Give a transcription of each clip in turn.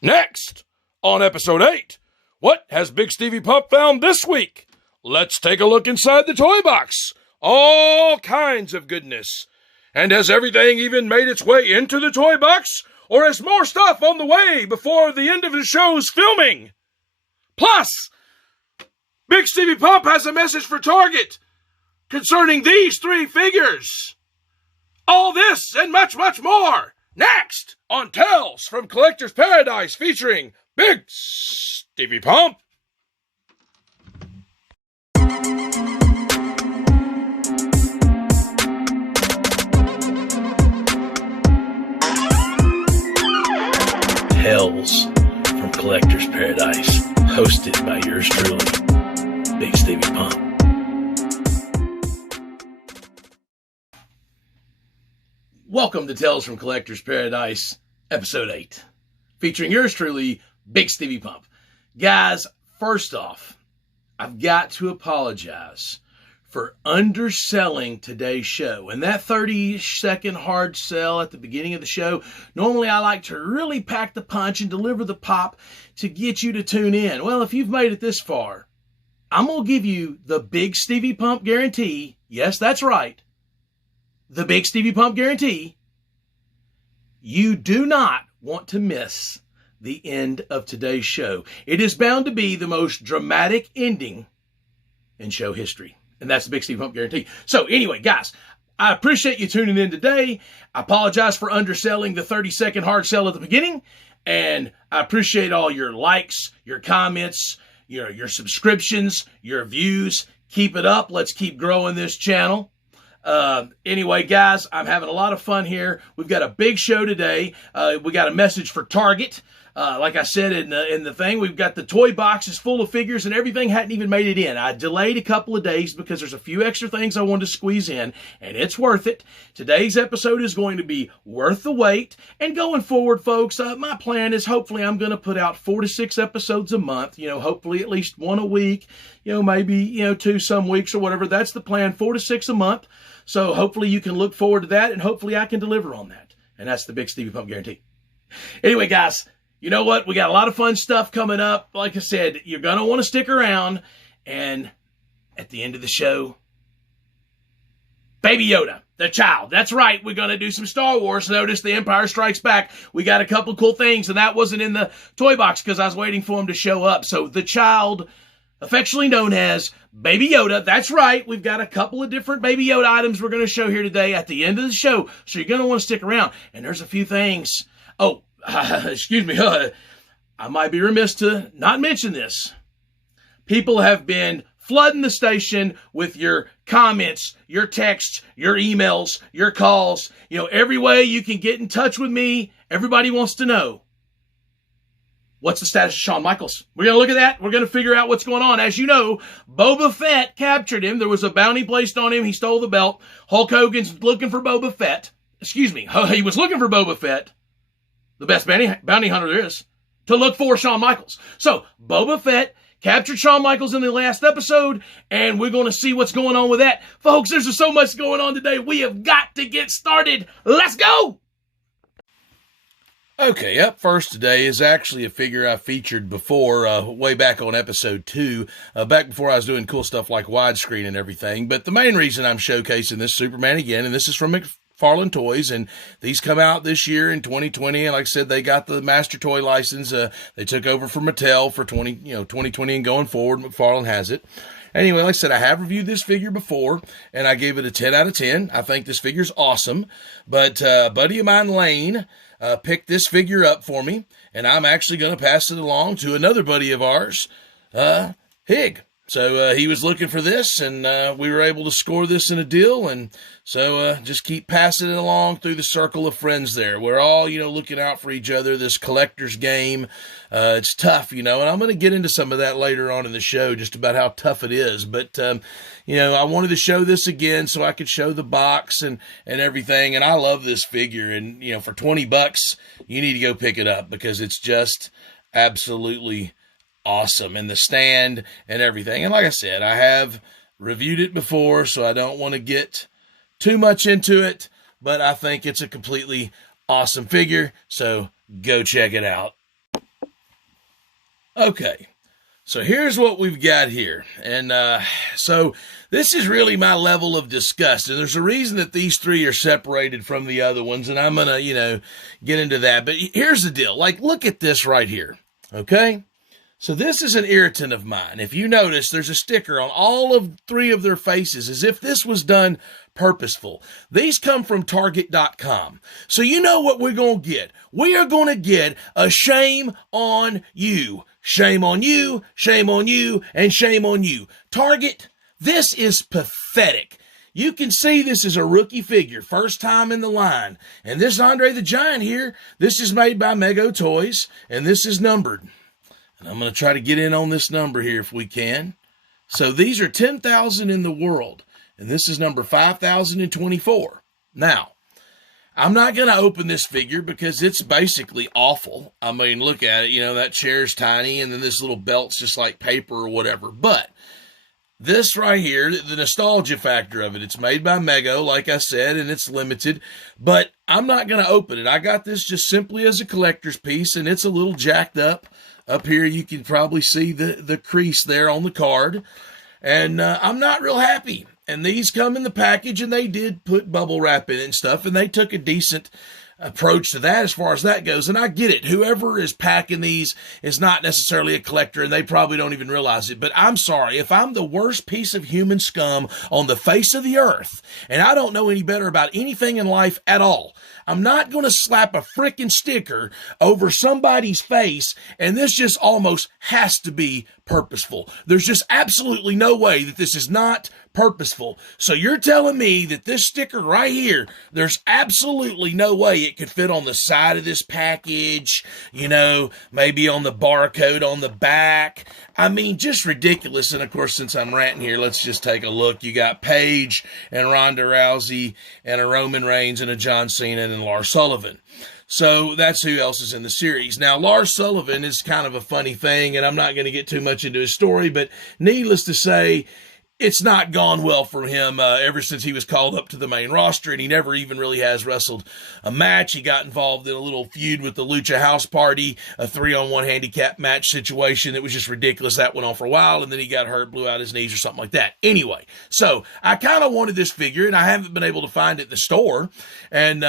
Next, on episode 8, what has Big Stevie Pump found this week? Let's take a look inside the toy box. All kinds of goodness. And has everything even made its way into the toy box? Or is more stuff on the way before the end of the show's filming? Plus, Big Stevie Pump has a message for Target concerning these 3 figures. All this and much, much more next on Tales from Collector's Paradise featuring Big Stevie Pump. Tales from Collector's Paradise, hosted by yours truly, Big Stevie Pump. Welcome to Tales from Collector's Paradise, episode 8, featuring yours truly, Big Stevie Pump. Guys, first off, I've got to apologize for underselling today's show. And that 30-second hard sell at the beginning of the show, normally I like to really pack the punch and deliver the pop to get you to tune in. Well, if you've made it this far, I'm going to give you the Big Stevie Pump guarantee. Yes, that's right. The Big Stevie Pump guarantee. You do not want to miss the end of today's show. It is bound to be the most dramatic ending in show history. And that's the Big Stevie Pump guarantee. So anyway, guys, I appreciate you tuning in today. I apologize for underselling the 30-second hard sell at the beginning. And I appreciate all your likes, your comments, your subscriptions, your views. Keep it up. Let's keep growing this channel. Anyway, guys, I'm having a lot of fun here. We've got a big show today. We got a message for Target. Like I said in the thing, we've got the toy boxes full of figures and everything hadn't even made it in. I delayed a couple of days because there's a few extra things I wanted to squeeze in, and it's worth it. Today's episode is going to be worth the wait. And going forward, folks, my plan is hopefully I'm going to put out 4 to 6 episodes a month. Hopefully at least 1 a week. Maybe 2 some weeks or whatever. That's the plan, 4 to 6 a month. So hopefully you can look forward to that, and hopefully I can deliver on that. And that's the Big Stevie Pump guarantee. Anyway, guys, you know what? We got a lot of fun stuff coming up. Like I said, you're going to want to stick around. And at the end of the show, Baby Yoda, the child. That's right. We're going to do some Star Wars. Notice The Empire Strikes Back. We got a couple cool things, and that wasn't in the toy box because I was waiting for him to show up. So the child, affectionately known as Baby Yoda. That's right. We've got a couple of different Baby Yoda items we're going to show here today at the end of the show. So you're going to want to stick around. And there's a few things. Oh, excuse me. I might be remiss to not mention this. People have been flooding the station with your comments, your texts, your emails, your calls. Every way you can get in touch with me. Everybody wants to know, what's the status of Shawn Michaels? We're going to look at that. We're going to figure out what's going on. As you know, Boba Fett captured him. There was a bounty placed on him. He stole the belt. Hulk Hogan's looking for Boba Fett. Excuse me. He was looking for Boba Fett, the best bounty hunter there is, to look for Shawn Michaels. So Boba Fett captured Shawn Michaels in the last episode, and we're going to see what's going on with that. Folks, there's so much going on today. We have got to get started. Let's go! Okay, up first today is actually a figure I featured before, way back on episode 2, back before I was doing cool stuff like widescreen and everything. But the main reason I'm showcasing this Superman again, and this is from McFarlane Toys, and these come out this year in 2020, and like I said, they got the master toy license. They took over from Mattel for 2020 and going forward. McFarlane has it. Anyway, like I said, I have reviewed this figure before, and I gave it a 10 out of 10. I think this figure's awesome. But a buddy of mine, Lane, picked this figure up for me, and I'm actually going to pass it along to another buddy of ours, Hig. So he was looking for this, and we were able to score this in a deal, and so just keep passing it along through the circle of friends there. We're all, looking out for each other, this collector's game. It's tough, and I'm going to get into some of that later on in the show, just about how tough it is. But, I wanted to show this again so I could show the box and everything, and I love this figure. And, for $20, you need to go pick it up because it's just absolutely awesome, and the stand and everything. And like I said, I have reviewed it before, so I don't want to get too much into it, but I think it's a completely awesome figure, so go check it out. Okay. So here's what we've got here. And so this is really my level of disgust. And there's a reason that these three are separated from the other ones. And I'm going to, get into that. But here's the deal. Like, look at this right here. Okay. So this is an irritant of mine. If you notice, there's a sticker on all of three of their faces as if this was done purposeful. These come from Target.com. So you know what we're going to get. We are going to get a shame on you. Shame on you, shame on you, and shame on you. Target, this is pathetic. You can see this is a rookie figure, first time in the line. And this Andre the Giant here, this is made by Mego Toys, and this is numbered. And I'm going to try to get in on this number here if we can. So these are 10,000 in the world, and this is number 5,024. Now, I'm not going to open this figure because it's basically awful. I mean, look at it. That chair's tiny, and then this little belt's just like paper or whatever. But this right here, the nostalgia factor of it, it's made by Mego, like I said, and it's limited. But I'm not going to open it. I got this just simply as a collector's piece, and it's a little jacked up. Up here, you can probably see the crease there on the card. And I'm not real happy. And these come in the package, and they did put bubble wrap in it and stuff, and they took a decent approach to that as far as that goes. And I get it. Whoever is packing these is not necessarily a collector, and they probably don't even realize it. But I'm sorry, if I'm the worst piece of human scum on the face of the earth, and I don't know any better about anything in life at all, I'm not going to slap a frickin' sticker over somebody's face, and this just almost has to be purposeful. There's just absolutely no way that this is not purposeful. So you're telling me that this sticker right here, there's absolutely no way it could fit on the side of this package, maybe on the barcode on the back. I mean, just ridiculous. And of course, since I'm ranting here, let's just take a look. You got Paige and Ronda Rousey and a Roman Reigns and a John Cena and Lars Sullivan. So that's who else is in the series. Now, Lars Sullivan is kind of a funny thing, and I'm not going to get too much into his story, but needless to say, it's not gone well for him ever since he was called up to the main roster, and he never even really has wrestled a match. He got involved in a little feud with the Lucha House Party, a 3-on-1 handicap match situation that was just ridiculous. That went on for a while, and then he got hurt, blew out his knees or something like that. Anyway, so I kind of wanted this figure, and I haven't been able to find it in the store, and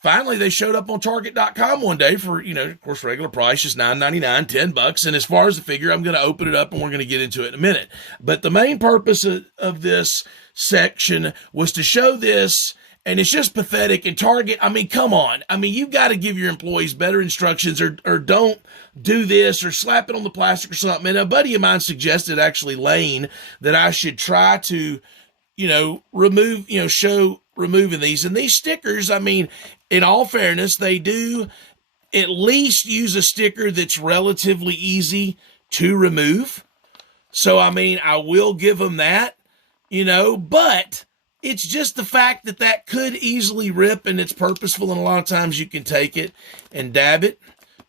finally, they showed up on Target.com one day for, of course, regular price, just $9.99, $10. And as far as the figure, I'm going to open it up and we're going to get into it in a minute. But the main purpose of this section was to show this, and it's just pathetic. And Target, I mean, come on. I mean, you've got to give your employees better instructions, or don't do this, or slap it on the plastic or something. And a buddy of mine suggested, actually, Lane, that I should try to, show removing these. And these stickers, I mean, in all fairness, they do at least use a sticker that's relatively easy to remove. So, I mean, I will give them that, but it's just the fact that could easily rip, and it's purposeful, and a lot of times you can take it and dab it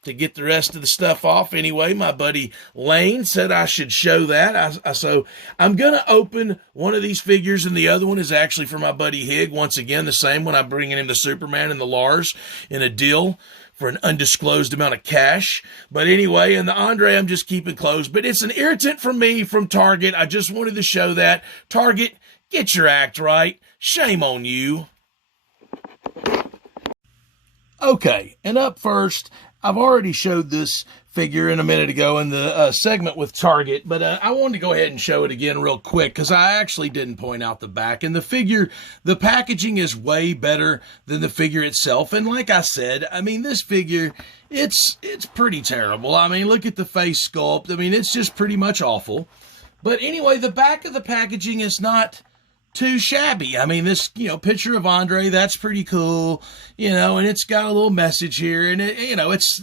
to get the rest of the stuff off. Anyway, my buddy Lane said I should show that. So I'm going to open one of these figures, and the other one is actually for my buddy Hig. Once again, the same one. I'm bringing him the Superman and the Lars in a deal for an undisclosed amount of cash. But anyway, and the Andre, I'm just keeping closed. But it's an irritant for me from Target. I just wanted to show that. Target, get your act right. Shame on you. Okay, and up first, I've already showed this figure in a minute ago in the segment with Target, but I wanted to go ahead and show it again real quick because I actually didn't point out the back. And the figure, the packaging is way better than the figure itself. And like I said, I mean, this figure, it's pretty terrible. I mean, look at the face sculpt. I mean, it's just pretty much awful. But anyway, the back of the packaging is not too shabby. I mean, this, picture of Andre, that's pretty cool, and it's got a little message here, and it's,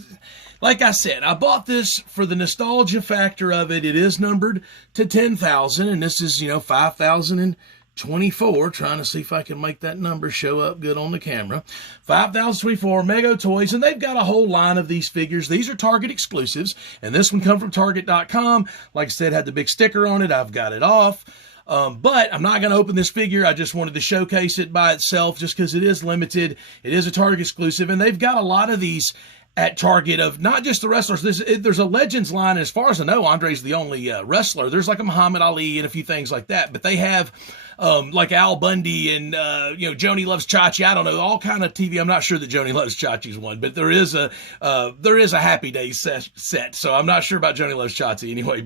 like I said, I bought this for the nostalgia factor of it. It is numbered to 10,000, and this is, 5,024, trying to see if I can make that number show up good on the camera. 5,024 Mego Toys, and they've got a whole line of these figures. These are Target exclusives, and this one come from Target.com. Like I said, had the big sticker on it. I've got it off. But I'm not going to open this figure. I just wanted to showcase it by itself just because it is limited. It is a Target exclusive, and they've got a lot of these at Target of not just the wrestlers. There's a Legends line. As far as I know, Andre's the only wrestler. There's like a Muhammad Ali and a few things like that. But they have like Al Bundy and Joni Loves Chachi. I don't know, all kind of TV. I'm not sure that Joni Loves Chachi's one, but there is a Happy Days set. So I'm not sure about Joni Loves Chachi anyway.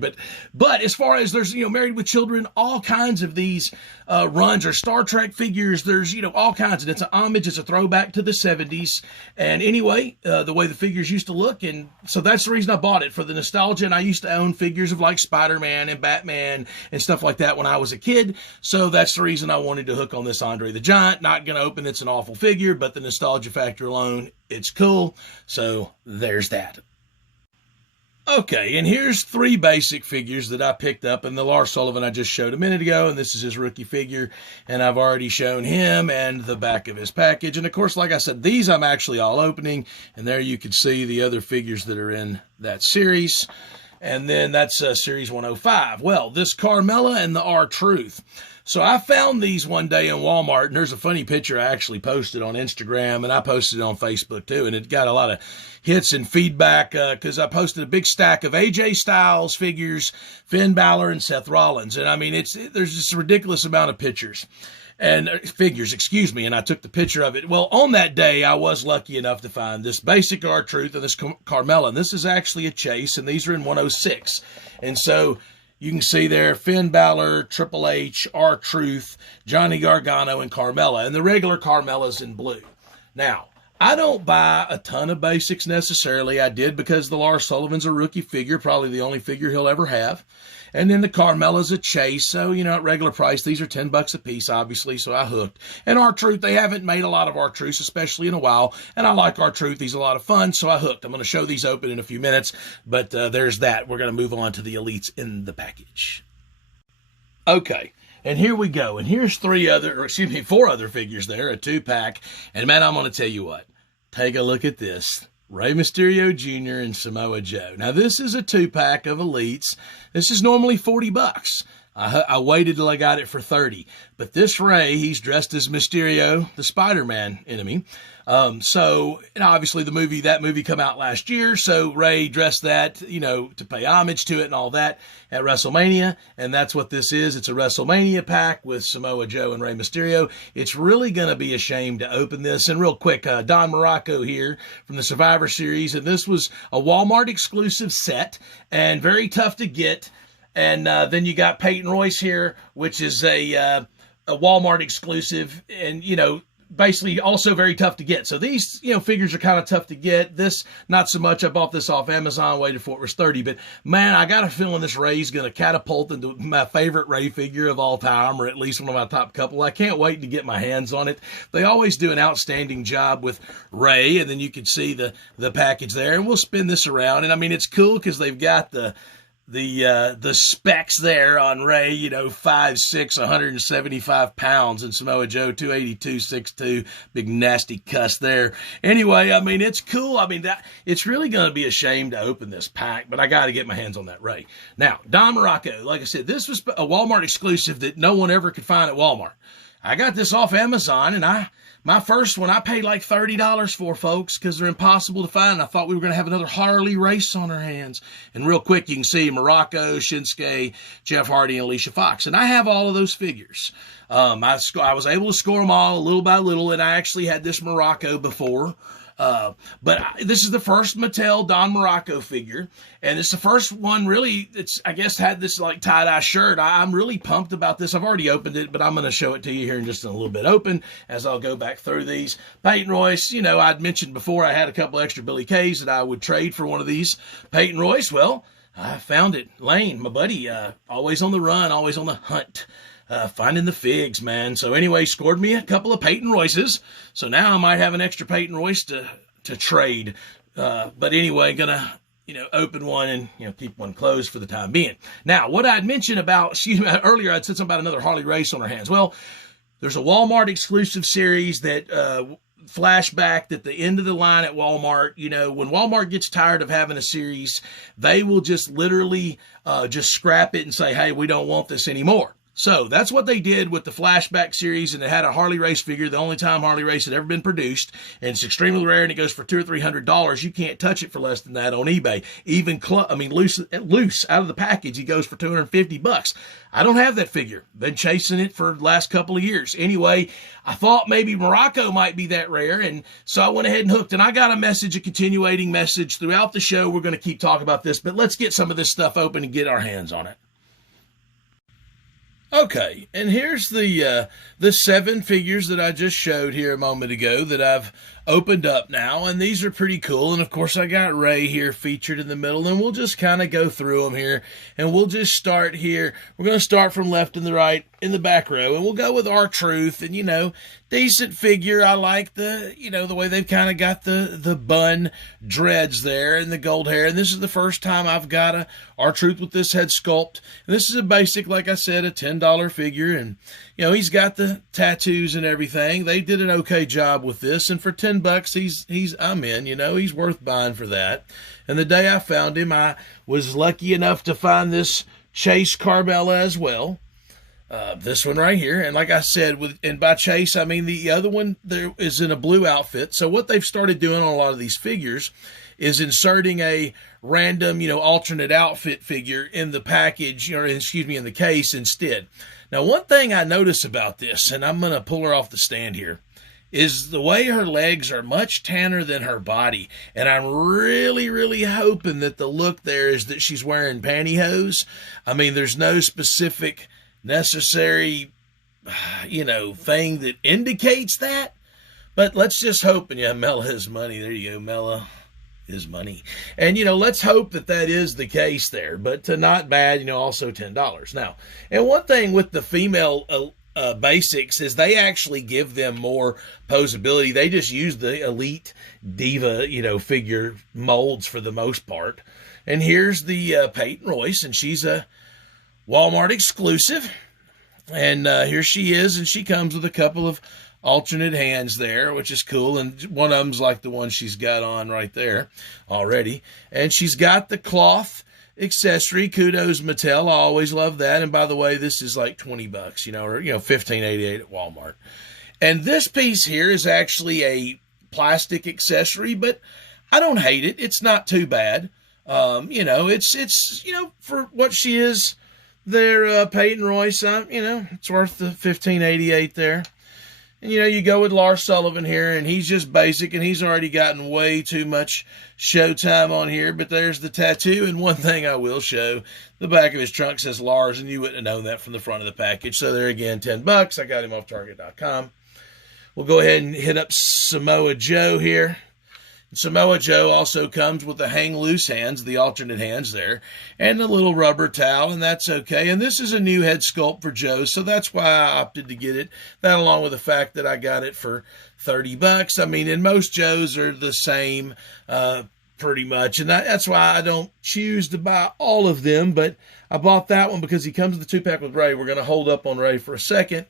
But as far as there's Married with Children, all kinds of these runs or Star Trek figures. There's all kinds, and it's an homage. It's a throwback to the 70s. And anyway, the way the figures used to look, and so that's the reason I bought it, for the nostalgia. And I used to own figures of like Spider-Man and Batman and stuff like that when I was a kid. So that's the reason I wanted to hook on this Andre the Giant. Not going to open, it's an awful figure, but the nostalgia factor alone, it's cool. So there's that. Okay, and here's 3 basic figures that I picked up, and the Lars Sullivan I just showed a minute ago, and this is his rookie figure, and I've already shown him and the back of his package. And of course, like I said, these I'm actually all opening, and there you can see the other figures that are in that series. And then that's Series 105. Well, this Carmella and the R-Truth. So I found these one day in Walmart, and there's a funny picture I actually posted on Instagram, and I posted it on Facebook too, and it got a lot of hits and feedback because I posted a big stack of AJ Styles figures, Finn Balor, and Seth Rollins. And I mean, there's just a ridiculous amount of pictures. And figures, excuse me, and I took the picture of it. Well, on that day, I was lucky enough to find this basic R-Truth and this Carmella. And this is actually a chase, and these are in 106. And so you can see there Finn Balor, Triple H, R-Truth, Johnny Gargano, and Carmella. And the regular Carmella's in blue. Now, I don't buy a ton of basics necessarily. I did because the Lars Sullivan's a rookie figure, probably the only figure he'll ever have. And then the Carmella's a chase, so, at regular price, these are $10 a piece, obviously, so I hooked. And R-Truth, they haven't made a lot of R-Truths, especially in a while, and I like R-Truth. He's a lot of fun, so I hooked. I'm going to show these open in a few minutes, but there's that. We're going to move on to the elites in the package. Okay. And here we go. And here's 4 other figures there, a 2-pack. And man, I'm going to tell you what. Take a look at this. Rey Mysterio Jr. and Samoa Joe. Now, this is a 2-pack of elites. This is normally $40. I waited till I got it for $30. But this Rey, he's dressed as Mysterio, the Spider-Man enemy. So, and obviously that movie come out last year. So Rey dressed that, to pay homage to it and all that at WrestleMania. And that's what this is. It's a WrestleMania pack with Samoa Joe and Rey Mysterio. It's really going to be a shame to open this. And real quick, Don Morocco here from the Survivor Series. And this was a Walmart exclusive set and very tough to get. And then you got Peyton Royce here, which is a Walmart exclusive, and basically also very tough to get. So these figures are kind of tough to get. This not so much. I bought this off Amazon, waited for it was $30. But man, I got a feeling this Rey's going to catapult into my favorite Rey figure of all time, or at least one of my top couple. I can't wait to get my hands on it. They always do an outstanding job with Rey, and then you can see the package there, and we'll spin this around. And I mean, it's cool because they've got the specs there on Rey, 5'6", 175 pounds, and Samoa Joe, 282, 6'2", big nasty cuss there. Anyway, I mean, it's cool. I mean, it's really going to be a shame to open this pack, but I got to get my hands on that Rey. Now, Don Morocco, like I said, this was a Walmart exclusive that no one ever could find at Walmart. I got this off Amazon, and my first one I paid like $30 for, folks, because they're impossible to find. I thought we were going to have another Harley race on our hands. And real quick, you can see Morocco, Shinsuke, Jeff Hardy, and Alicia Fox. And I have all of those figures. I was able to score them all little by little, and I actually had this Morocco before. But this is the first Mattel Don Morocco figure, and it's the first one really. I guess had this like tie-dye shirt. I'm really pumped about this. I've already opened it, but I'm going to show it to you here in just a little bit open as I'll go back through these. Peyton Royce, I'd mentioned before I had a couple extra Billy K's that I would trade for one of these. Peyton Royce, well, I found it. Lane, my buddy, always on the run, always on the hunt. Finding the figs, man. So anyway, scored me a couple of Peyton Royces. So now I might have an extra Peyton Royce to trade. But anyway, gonna, open one and, keep one closed for the time being. Now, what I'd mentioned about, earlier I'd said something about another Harley race on our hands. Well, there's a Walmart exclusive series that, flashback at the end of the line at Walmart. When Walmart gets tired of having a series, they will just literally, just scrap it and say, hey, we don't want this anymore. So that's what they did with the flashback series, and it had a Harley Race figure, the only time Harley Race had ever been produced, and it's extremely rare, and it goes for $200 or $300. You can't touch it for less than that on eBay. Even loose out of the package, he goes for $250. I don't have that figure. Been chasing it for the last couple of years. Anyway, I thought maybe Morocco might be that rare, and so I went ahead and hooked. And I got a continuating message throughout the show. We're going to keep talking about this, but let's get some of this stuff open and get our hands on it. Okay, and here's the 7 figures that I just showed here a moment ago that I've opened up now, and these are pretty cool. And of course I got Rey here featured in the middle, and we'll just kind of go through them here, and we'll just start here. We're going to start from left and the right in the back row, and we'll go with R-Truth. And decent figure. I like the way they've kind of got the bun dreads there and the gold hair. And this is the first time I've got a R-Truth with this head sculpt. And this is a basic, like I said, a $10 figure, and he's got the tattoos and everything. They did an okay job with this, and for $10 I'm in. He's worth buying for that. And the day I found him, I was lucky enough to find this Chase Carmella as well. This one right here, and like I said, and by Chase I mean the other one there is in a blue outfit. So what they've started doing on a lot of these figures is inserting a random alternate outfit figure in the package, in the case instead. Now, one thing I notice about this, and I'm going to pull her off the stand here, is the way her legs are much tanner than her body. And I'm really, really hoping that the look there is that she's wearing pantyhose. I mean, there's no specific necessary, thing that indicates that. But let's just hope, and Mela is money. There you go, Mela is money. And, let's hope that is the case there. But not bad, also $10. Now, and one thing with the female basics is they actually give them more posability. They just use the Elite Diva, figure molds for the most part. And here's the Peyton Royce, and she's a Walmart exclusive. And here she is, and she comes with a couple of alternate hands there, which is cool. And one of them's like the one she's got on right there already. And she's got the cloth accessory. Kudos, Mattel. I always love that. And by the way, this is like $20, or $15.88 at Walmart. And this piece here is actually a plastic accessory, but I don't hate it. It's not too bad. It's for what she is there, Peyton Royce, it's worth the $15.88 there. And, you go with Lars Sullivan here, and he's just basic, and he's already gotten way too much showtime on here. But there's the tattoo, and one thing I will show, the back of his trunk says Lars, and you wouldn't have known that from the front of the package. So there again, $10. I got him off Target.com. We'll go ahead and hit up Samoa Joe here. Samoa Joe also comes with the hang loose hands, the alternate hands there, and a little rubber towel, and that's okay. And this is a new head sculpt for Joe, so that's why I opted to get it. That along with the fact that I got it for $30. I mean, and most Joes are the same pretty much, and that's why I don't choose to buy all of them, but I bought that one because he comes with the 2-pack with Rey. We're going to hold up on Rey for a second.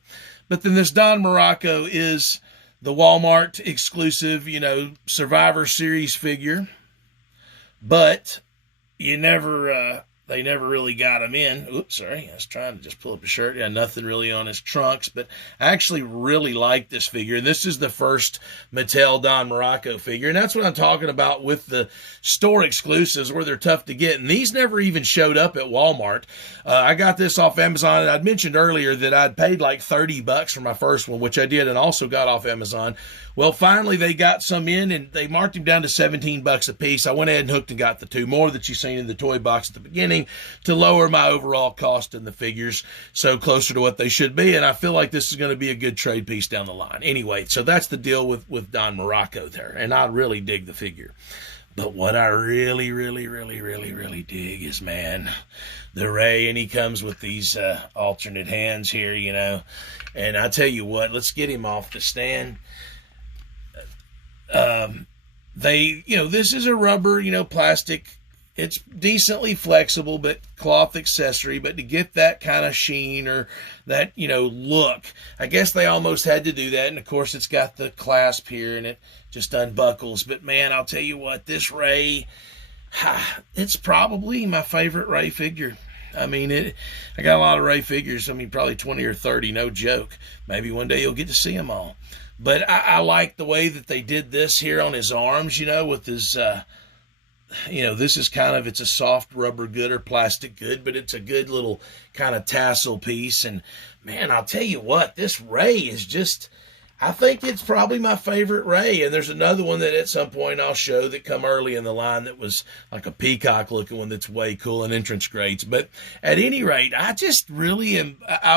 But then this Don Morocco is the Walmart exclusive, Survivor Series figure. But they never really got him in. Oops, sorry. I was trying to just pull up a shirt. Yeah, nothing really on his trunks. But I actually really like this figure. This is the first Mattel Don Morocco figure. And that's what I'm talking about with the store exclusives where they're tough to get. And these never even showed up at Walmart. I got this off Amazon. And I'd mentioned earlier that I'd paid like $30 for my first one, which I did, and also got off Amazon. Well, finally they got some in, and they marked him down to $17 a piece. I went ahead and hooked and got the 2 more that you've seen in the toy box at the beginning to lower my overall cost in the figures, so closer to what they should be. And I feel like this is going to be a good trade piece down the line. Anyway, so that's the deal with Don Morocco there, and I really dig the figure. But what I really, really, really, really, really dig is, man, the Rey, and he comes with these alternate hands here, And I tell you what, let's get him off the stand. This is a rubber, plastic. It's decently flexible, but cloth accessory. But to get that kind of sheen or that, look, I guess they almost had to do that. And of course, it's got the clasp here, and it just unbuckles. But man, I'll tell you what, this Rey, it's probably my favorite Rey figure. I mean, I got a lot of Ray figures. I mean, probably 20 or 30, no joke. Maybe one day you'll get to see them all. But I like the way that they did this here on his arms, with his, this is kind of, it's a soft rubber good or plastic good, but it's a good little kind of tassel piece. And, man, I'll tell you what, this Ray is just... I think it's probably my favorite Ray, and there's another one that at some point I'll show that come early in the line that was like a peacock-looking one that's way cool and entrance grades. But at any rate, I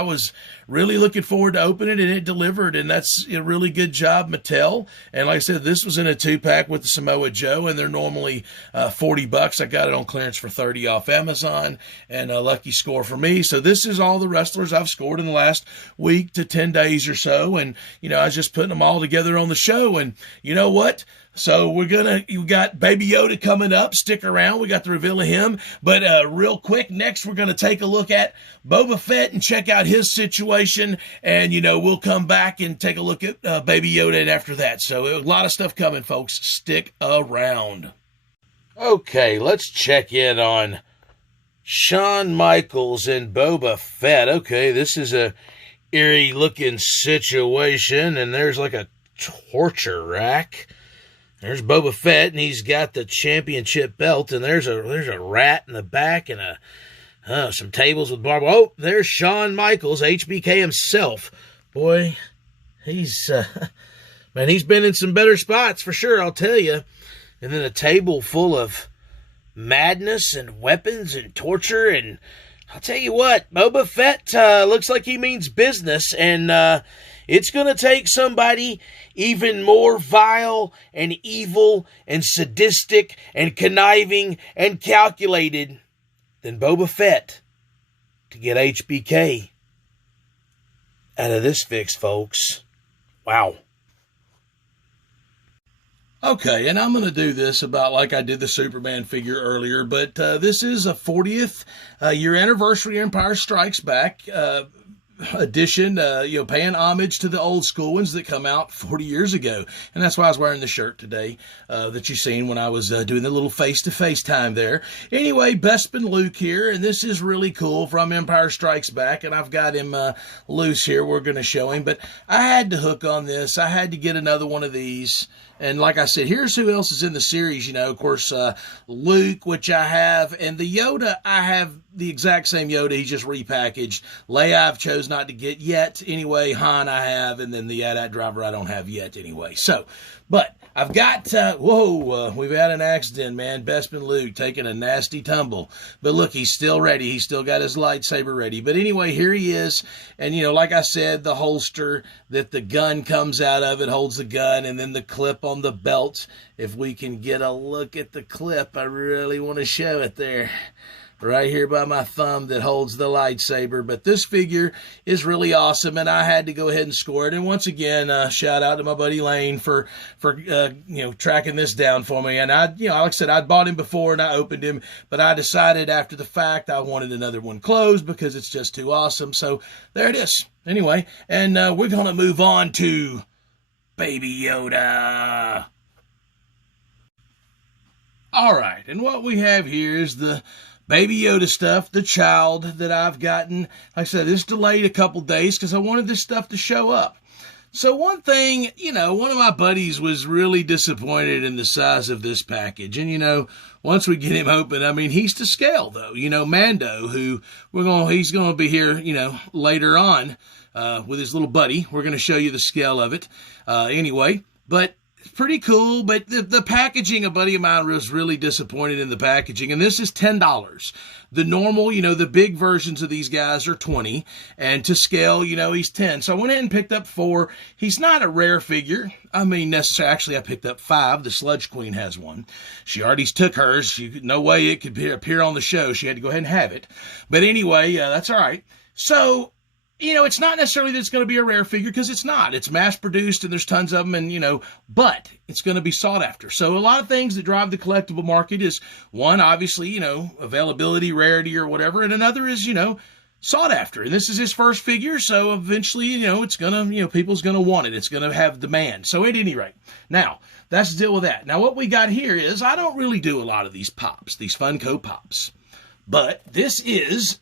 was really looking forward to opening it, and it delivered, and that's a really good job, Mattel. And like I said, this was in a 2-pack with the Samoa Joe, and they're normally $40. I got it on clearance for $30 off Amazon, and a lucky score for me. So this is all the wrestlers I've scored in the last week to 10 days or so, and, I was just putting them all together on the show, and you know what? So you got Baby Yoda coming up. Stick around. We got the reveal of him. But real quick, next we're going to take a look at Boba Fett and check out his situation. And, we'll come back and take a look at Baby Yoda and after that. So a lot of stuff coming, folks. Stick around. Okay, let's check in on Shawn Michaels and Boba Fett. Okay, this is a eerie looking situation, and there's like a torture rack. There's Boba Fett, and he's got the championship belt, and there's a rat in the back, and some tables with barbed. Oh, there's Shawn Michaels, HBK himself. Boy, he's been in some better spots for sure, I'll tell you. And then a table full of madness and weapons and torture, and I'll tell you what, Boba Fett looks like he means business, and it's going to take somebody even more vile and evil and sadistic and conniving and calculated than Boba Fett to get HBK out of this fix, folks. Wow. Okay, and I'm going to do this about like I did the Superman figure earlier, but this is a 40th year anniversary Empire Strikes Back edition, paying homage to the old school ones that come out 40 years ago. And that's why I was wearing the shirt today that you seen when I was doing the little face-to-face time there. Anyway, Bespin Luke here, and this is really cool from Empire Strikes Back, and I've got him loose here. We're going to show him, but I had to hook on this. I had to get another one of these. And like I said, here's who else is in the series, of course, Luke, which I have, and the Yoda, I have the exact same Yoda, he just repackaged. Leia I've chose not to get yet, anyway. Han I have, and then the AT-AT driver I don't have yet, anyway. So, but I've got, we've had an accident, man. Bespin Luke taking a nasty tumble. But look, he's still ready. He's still got his lightsaber ready. But anyway, here he is. And, like I said, the holster that the gun comes out of, it holds the gun, and then the clip on the belt. If we can get a look at the clip, I really want to show it there. Right here by my thumb that holds the lightsaber. But this figure is really awesome, and I had to go ahead and score it. And once again, shout out to my buddy Lane for tracking this down for me. And like I said, I'd bought him before and I opened him, but I decided after the fact I wanted another one closed because it's just too awesome. So there it is. Anyway, and we're going to move on to Baby Yoda. All right, and what we have here is the Baby Yoda stuff, the child that I've gotten. Like I said, this delayed a couple days because I wanted this stuff to show up. So one thing, one of my buddies was really disappointed in the size of this package. And, once we get him open, he's to scale, though. Mando, who he's going to be here, later on with his little buddy. We're going to show you the scale of it anyway. But it's pretty cool, but the packaging, a buddy of mine was really disappointed in the packaging, and this is $10. The normal, the big versions of these guys are $20, and to scale, he's $10. So I went in and picked up 4. He's not a rare figure. Necessarily, actually, I picked up 5. The Sludge Queen has one. She already took hers. No way it could appear on the show. She had to go ahead and have it. But anyway, that's all right. So it's not necessarily that it's going to be a rare figure because it's not. It's mass-produced and there's tons of them and, but it's going to be sought after. So a lot of things that drive the collectible market is, one, obviously, availability, rarity, or whatever, and another is, sought after. And this is his first figure, so eventually, it's going to, people's going to want it. It's going to have demand. So at any rate, now, that's the deal with that. Now, what we got here is I don't really do a lot of these pops, these Funko pops. But this is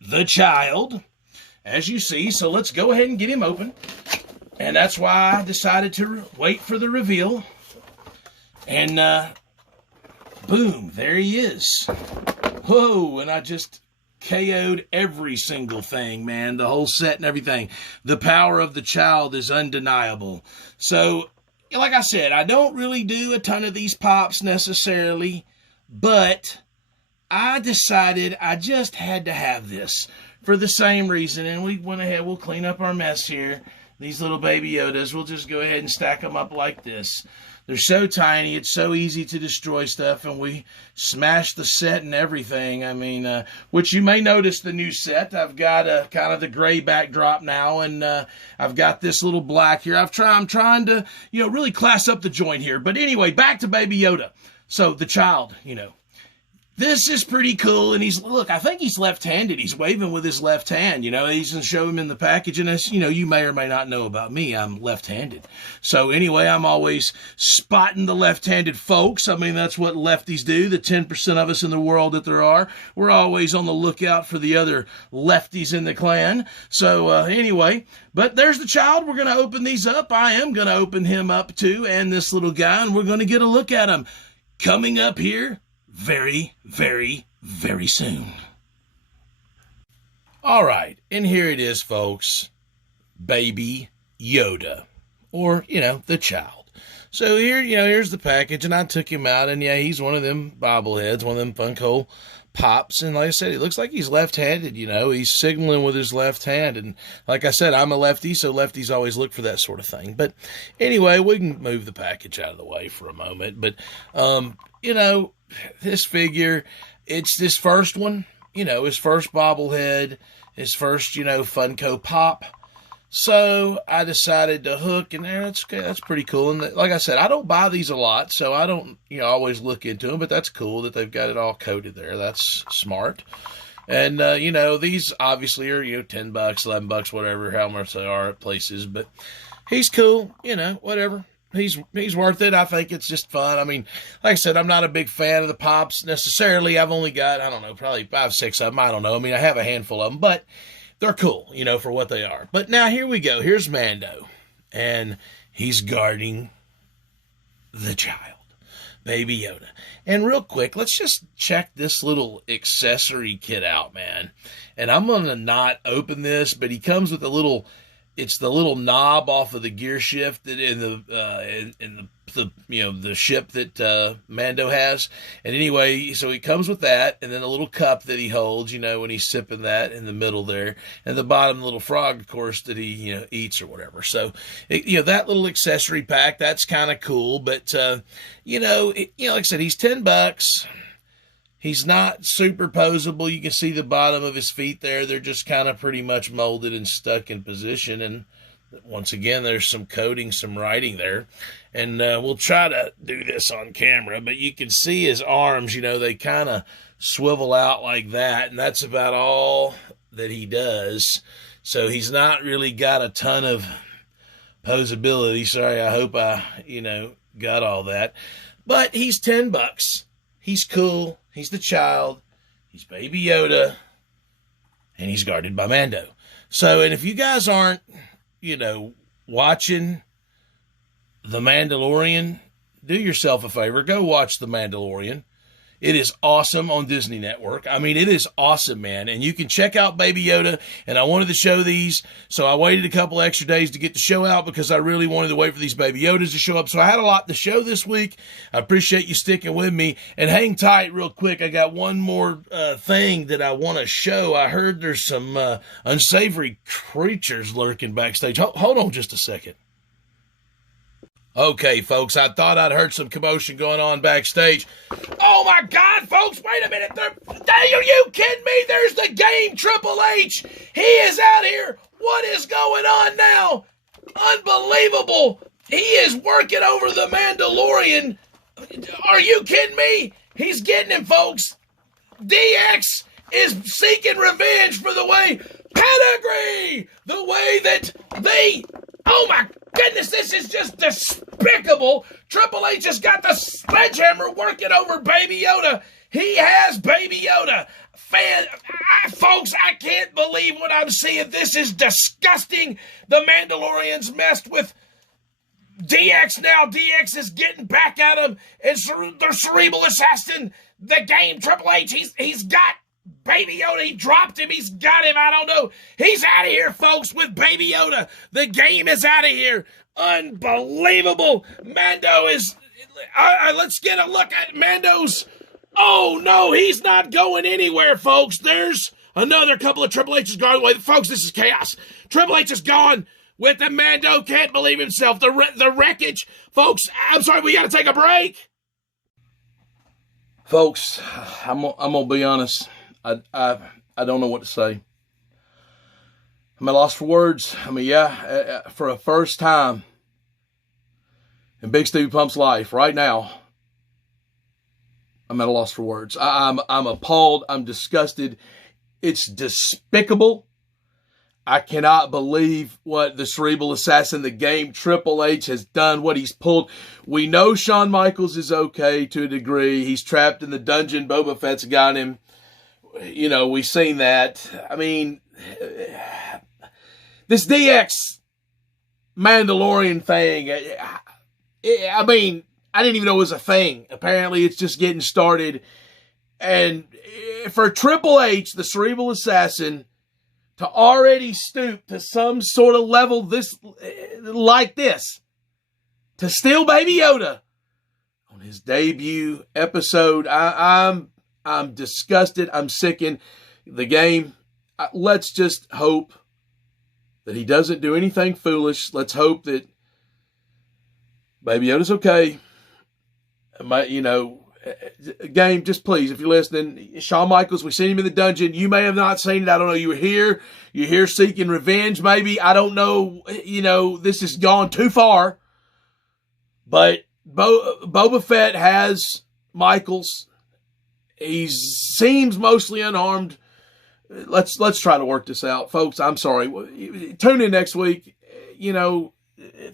the child, as you see. So let's go ahead and get him open. And that's why I decided to wait for the reveal. And boom, there he is. Whoa, and I just KO'd every single thing, man. The whole set and everything. The power of the child is undeniable. So, like I said, I don't really do a ton of these pops necessarily, but I decided I just had to have this for the same reason. And we went ahead, we'll clean up our mess here. These little baby Yodas, we'll just go ahead and stack them up like this. They're so tiny, it's so easy to destroy stuff, and we smashed the set and everything. I mean, which you may notice the new set. I've got kind of the gray backdrop now, and I've got this little black here. I'm trying to, really class up the joint here. But anyway, back to Baby Yoda. So the child, this is pretty cool, and look, I think he's left-handed. He's waving with his left hand, he's going to show him in the package, and as, you may or may not know about me, I'm left-handed. So anyway, I'm always spotting the left-handed folks. I mean, that's what lefties do, the 10% of us in the world that there are. We're always on the lookout for the other lefties in the clan. So anyway, but there's the child. We're going to open these up. I am going to open him up too, and this little guy, and we're going to get a look at him coming up here very, very, very soon. All right, and here it is, folks. Baby Yoda, or, the child. So here, here's the package, and I took him out, and yeah, he's one of them bobbleheads, one of them Funko Pops, and like I said, he looks like he's left-handed, he's signaling with his left hand, and like I said, I'm a lefty, so lefties always look for that sort of thing. But anyway, we can move the package out of the way for a moment, but, this figure, it's this first one, his first bobblehead, his first, Funko Pop. So I decided to hook, and that's pretty cool. And like I said, I don't buy these a lot, so I don't, always look into them, but that's cool that they've got it all coated there. That's smart. And, these obviously are, $10, $11, whatever, how much they are at places, but he's cool, whatever. He's worth it. I think it's just fun. I mean, like I said, I'm not a big fan of the Pops necessarily. I've only got, I don't know, probably 5, 6 of them. I don't know. I mean, I have a handful of them, but they're cool, for what they are. But now here we go. Here's Mando, and he's guarding the child, Baby Yoda. And real quick, let's just check this little accessory kit out, man. And I'm going to not open this, but he comes with a little... It's the little knob off of the gear shift that in the ship that Mando has. And anyway, so he comes with that, and then a little cup that he holds, when he's sipping that in the middle there, and the bottom the little frog, of course, that he eats or whatever. So that little accessory pack, that's kind of cool. But like I said, he's $10. He's not superposable. You can see the bottom of his feet there. They're just kind of pretty much molded and stuck in position. And once again, there's some coating, some writing there. And we'll try to do this on camera. But you can see his arms, they kind of swivel out like that. And that's about all that he does. So he's not really got a ton of posability. Sorry, I hope I, got all that. But he's $10. He's cool. He's the child. He's Baby Yoda. And he's guarded by Mando. So, and if you guys aren't, watching The Mandalorian, do yourself a favor. Go watch The Mandalorian. It is awesome on Disney Network. I mean, it is awesome, man. And you can check out Baby Yoda. And I wanted to show these, so I waited a couple extra days to get the show out because I really wanted to wait for these Baby Yodas to show up. So I had a lot to show this week. I appreciate you sticking with me. And hang tight real quick. I got one more thing that I want to show. I heard there's some unsavory creatures lurking backstage. Hold on just a second. Okay, folks, I thought I'd heard some commotion going on backstage. Oh, my God, folks, wait a minute. Are you kidding me? There's the game Triple H. He is out here. What is going on now? Unbelievable. He is working over the Mandalorian. Are you kidding me? He's getting him, folks. DX is seeking revenge for the way pedigree, the way that they... Oh, my goodness, this is just despicable. Triple H has got the sledgehammer working over Baby Yoda. He has Baby Yoda. Folks, I can't believe what I'm seeing. This is disgusting. The Mandalorians messed with DX now. DX is getting back at him. And their cerebral assassin, the game, Triple H, he's got Baby Yoda. He dropped him. He's got him. I don't know. He's out of here, folks, with Baby Yoda. The game is out of here. Unbelievable. Mando is... let's get a look at Mando's... Oh, no, he's not going anywhere, folks. There's another couple of Triple H's gone away. Folks, this is chaos. Triple H is gone with the Mando. Can't believe himself. The wreckage. Folks, I'm sorry, we got to take a break. Folks, I'm going to be honest. I don't know what to say. I'm at a loss for words. I mean, yeah, for a first time in Big Stevie Pump's life right now, I'm at a loss for words. I'm appalled. I'm disgusted. It's despicable. I cannot believe what the cerebral assassin, the game, Triple H, has done, what he's pulled. We know Shawn Michaels is okay to a degree. He's trapped in the dungeon. Boba Fett's got him. You know, we've seen that. I mean, this DX Mandalorian thing, I mean, I didn't even know it was a thing. Apparently, it's just getting started. And for Triple H, the cerebral assassin, to already stoop to some sort of level like this, to steal Baby Yoda on his debut episode, I'm disgusted. I'm sickened. The game, let's just hope that he doesn't do anything foolish. Let's hope that Baby Yoda's okay. Game, just please, if you're listening, Shawn Michaels, we've seen him in the dungeon. You may have not seen it. I don't know. You were here. You're here seeking revenge, maybe. I don't know. This has gone too far. But Boba Fett has Michaels. He seems mostly unarmed. Let's try to work this out. Folks, I'm sorry. Tune in next week.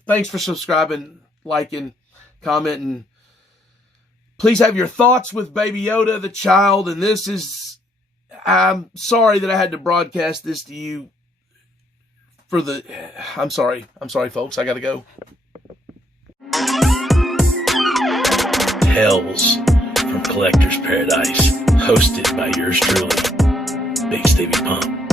Thanks for subscribing, liking, commenting. Please have your thoughts with Baby Yoda, the child, and I'm sorry that I had to broadcast this to you I'm sorry, folks, I gotta go. Tales from Collector's Paradise, hosted by yours truly, Big Stevie Pump.